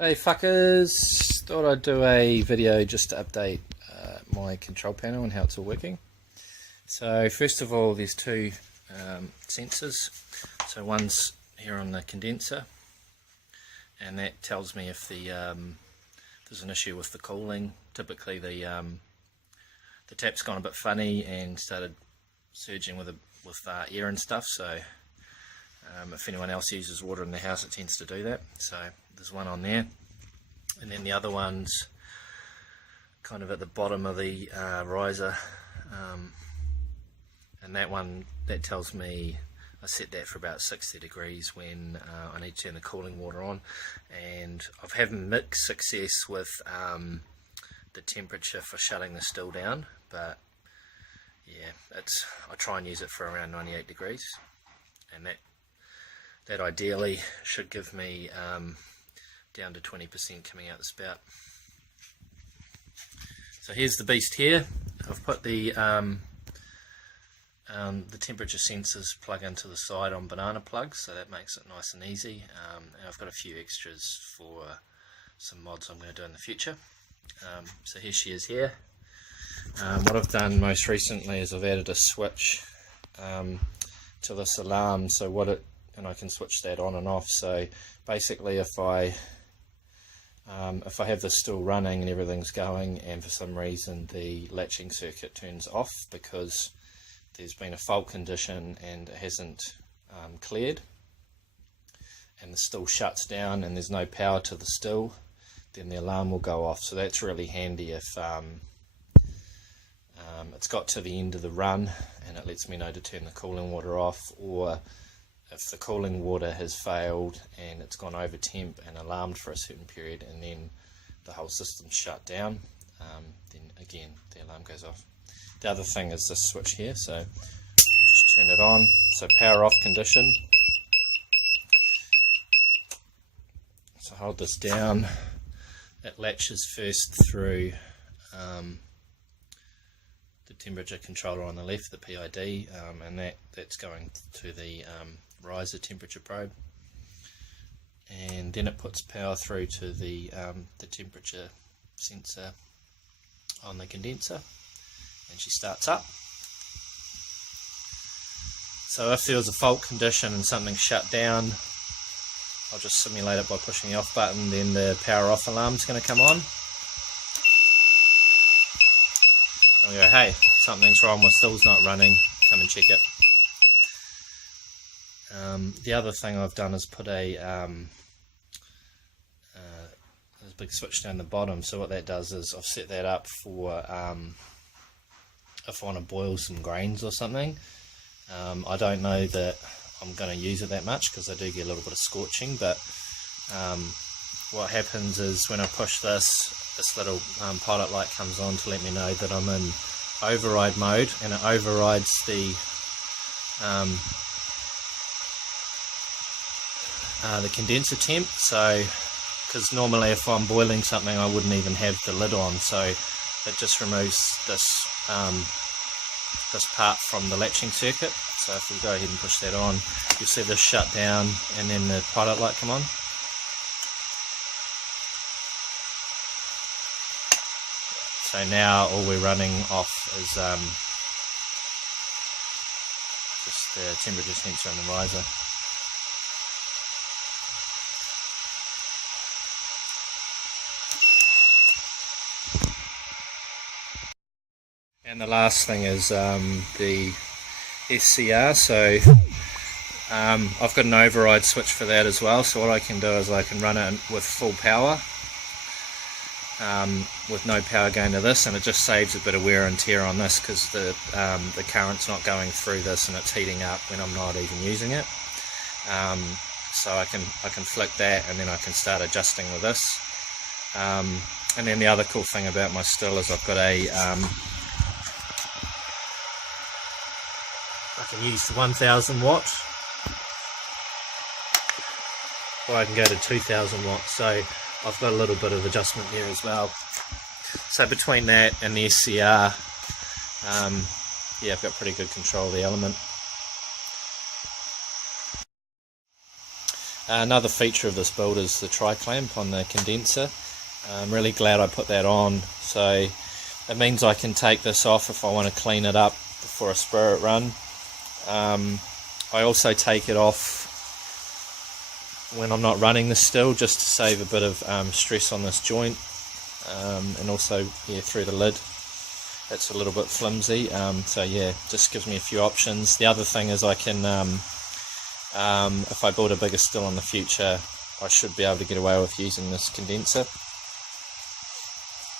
Hey fuckers, thought I'd do a video just to update my control panel and how it's all working. So first of all, there's two sensors. So one's here on the condenser, and that tells me if there's an issue with the cooling. Typically the tap's gone a bit funny and started surging with air and stuff, so if anyone else uses water in the house, it tends to do that. So there's one on there, and then the other one's kind of at the bottom of the riser, and that tells me I set that for about 60 degrees when I need to turn the cooling water on. And I've had mixed success with the temperature for shutting the still down, but yeah, I try and use it for around 98 degrees, and that ideally should give me down to 20% coming out the spout. So here's the beast here. I've put the temperature sensors plug into the side on banana plugs, so that makes it nice and easy. And I've got a few extras for some mods I'm going to do in the future. So here she is here. What I've done most recently is I've added a switch to this alarm, and I can switch that on and off. So basically, if I have this still running and everything's going, and for some reason the latching circuit turns off because there's been a fault condition and it hasn't cleared, and the still shuts down and there's no power to the still, then the alarm will go off. So that's really handy if it's got to the end of the run and it lets me know to turn the cooling water off, or if the cooling water has failed and it's gone over temp and alarmed for a certain period and then the whole system's shut down, then again the alarm goes off. The other thing is this switch here, so I'll just turn it on. So power off condition. So hold this down. It latches first through the temperature controller on the left, the PID, and that's going to the riser temperature probe, and then it puts power through to the temperature sensor on the condenser, and she starts up. So if there was a fault condition and something shut down, I'll just simulate it by pushing the off button, then the power off alarm is going to come on. And we go, hey, something's wrong, my still's not running, come and check it. The other thing I've done is put there's a big switch down the bottom. So what that does is I've set that up for if I want to boil some grains or something. I don't know that I'm going to use it that much because I do get a little bit of scorching, but what happens is when I push this little pilot light comes on to let me know that I'm in override mode, and it overrides the condenser temp. So because normally if I'm boiling something I wouldn't even have the lid on, so it just removes this part from the latching circuit. So if we go ahead and push that on, you'll see this shut down and then the pilot light come on. So now all we're running off is just the temperature sensor on the riser. And the last thing is the SCR. So I've got an override switch for that as well. So what I can do is I can run it with full power with no power going to this, and it just saves a bit of wear and tear on this because the current's not going through this and it's heating up when I'm not even using it. So I can flick that and then I can start adjusting with this. And then the other cool thing about my still is I've got I can use the 1000 watt, or I can go to 2000 watts, so I've got a little bit of adjustment there as well. So between that and the SCR, yeah, I've got pretty good control of the element. Another feature of this build is the tri-clamp on the condenser. I'm really glad I put that on, so it means I can take this off if I want to clean it up before a spirit run. I also take it off when I'm not running this still, just to save a bit of stress on this joint, and also through the lid. It's a little bit flimsy, so yeah, just gives me a few options. The other thing is I can, if I build a bigger still in the future, I should be able to get away with using this condenser.